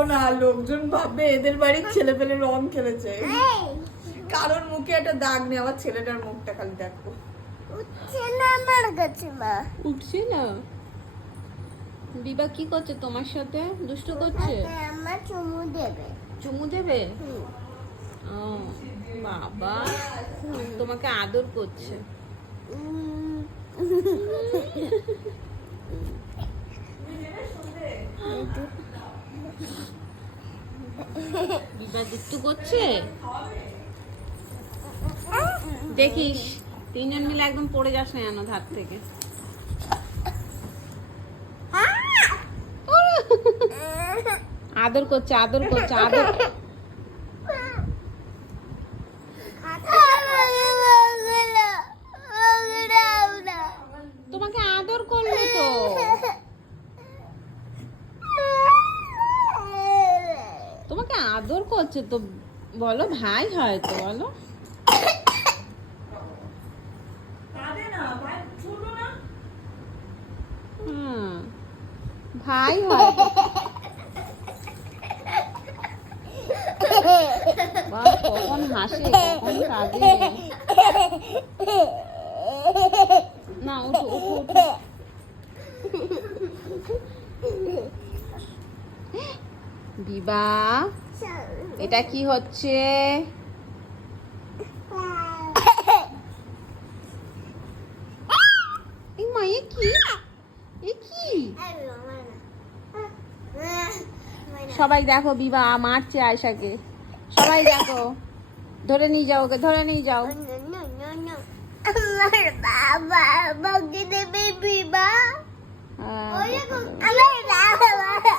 খেলাও না, লোকজন ভাববে এদের বাড়ির ছেলে পেলে রং খেলেছে। কারোর মুখে একটা দাগ নেই, আমার ছেলেটার মুখটা খালি দেখো। উঠছে না আমার কাছে মা। উঠছে না। বিবা কি করছে তোমার সাথে? দুষ্টু করছে? আমার চুমু দেবে। চুমু দেবে? ও বাবা, তোমাকে আদর করছে। বিবা দুষ্টু করছে। দেখিস তিনজন মিলে একদম পড়ে যাস না জানো ধার থেকে। আদর করছে, আদর করছে, আদর। তোমাকে আদর করলো তো। তোমাকে আদর করছে তো, বলো ভাই হয় তো, বলো। হুম, ভাই হয় তো। বাহ, কখন হাসে কখন কাঁদে। না উঠো উঠো উঠো। বিবা, এটা কি হচ্ছে? এই মা, এ কি? এ কি? সবাই দেখো বিবা মারছে আয়শাকে। সবাই দেখো, ধরে নিয়ে যাও ওকে, ধরে নিয়ে যাও। আমার বাবা বকে দেবে বিবা। হ্যাঁ, আমার বাবা